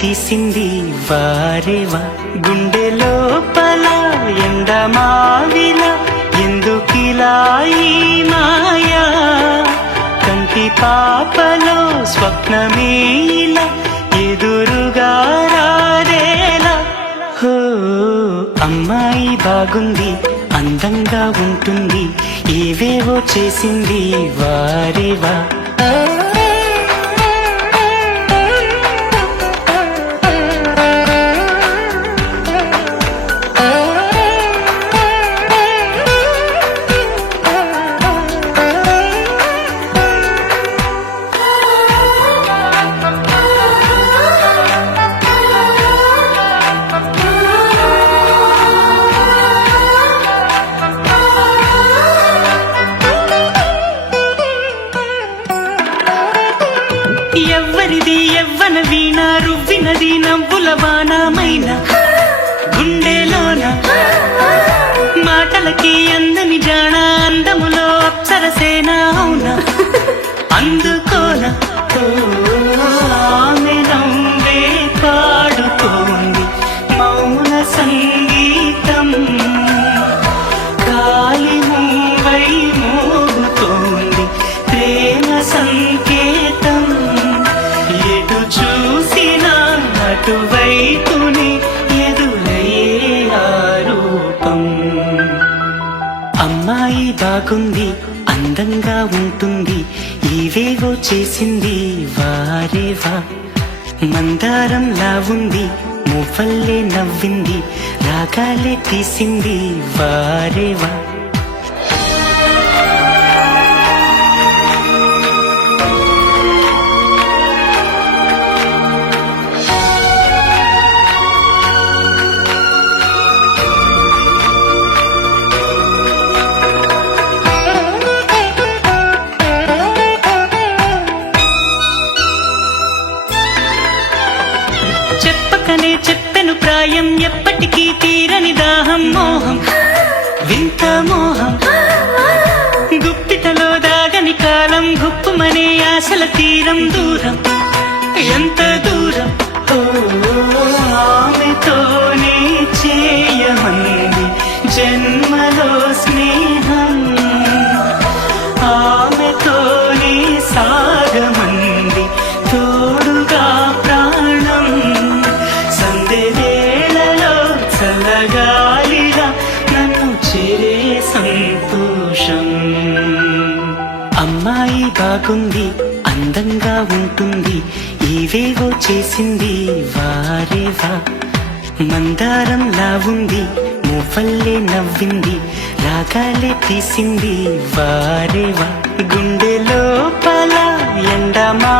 తీసింది వారేవా. గుండె లోపల ఎండమావిలా ఎందుకిలా ఈ మాయా, కంటి పాపలో స్వప్నమే ఇలా ఎదురుగా రారేలా. హో అమ్మాయి బాగుంది, అందంగా ఉంటుంది, ఏవేవో చేసింది వారేవా. ఎవ్వరిది ఎవ్వన వీణ రువ్వినది నవ్వుల వానమైన గుండెలోన, మాటలకి అందని జాణ అందములో అప్సరసేన అవునా అందుకోన. ఆమె నవ్వే పాడుతోంది మౌన సంగీతం, గాలి మూవై మోగుతోంది ప్రేమ సంకేతం. ఎటు చూసినా అటువైపుని ఎదురయ్యే ఆరూపం. అమ్మాయి బాగుంది, అందంగా ఉంటుంది, ఏవేవో చేసింది వారేవా. మందారంలా ఉంది, మువ్వల్లే నవ్వింది, రాగాలే తీసింది వారేవా. చెప్పకనే చెప్పెను ప్రాయం, ఎప్పటికీ తీరని దాహం మోహం వింత మోహం, గుప్పిటలో దాగని కాలం గుప్పుమనే ఆశల తీరం దూరం ఎంత దూరం. ఆమెతోనే చేయమంది జన్మలో స్నేహం, ఆమెతోనే సాగమంది తోడుగా ప్రాణం. సందెవేళలో చల్లగాలిగా నన్ను చేరే సంతోషం. అమ్మాయి బాగుంది, అందంగా ఉంటుంది, ఏవేవో చేసింది వారేవా. మందారంలా ఉంది, మువ్వల్లే నవ్వింది, రాగాలే తీసింది వారేవా. గుండె లోపల ఎండమా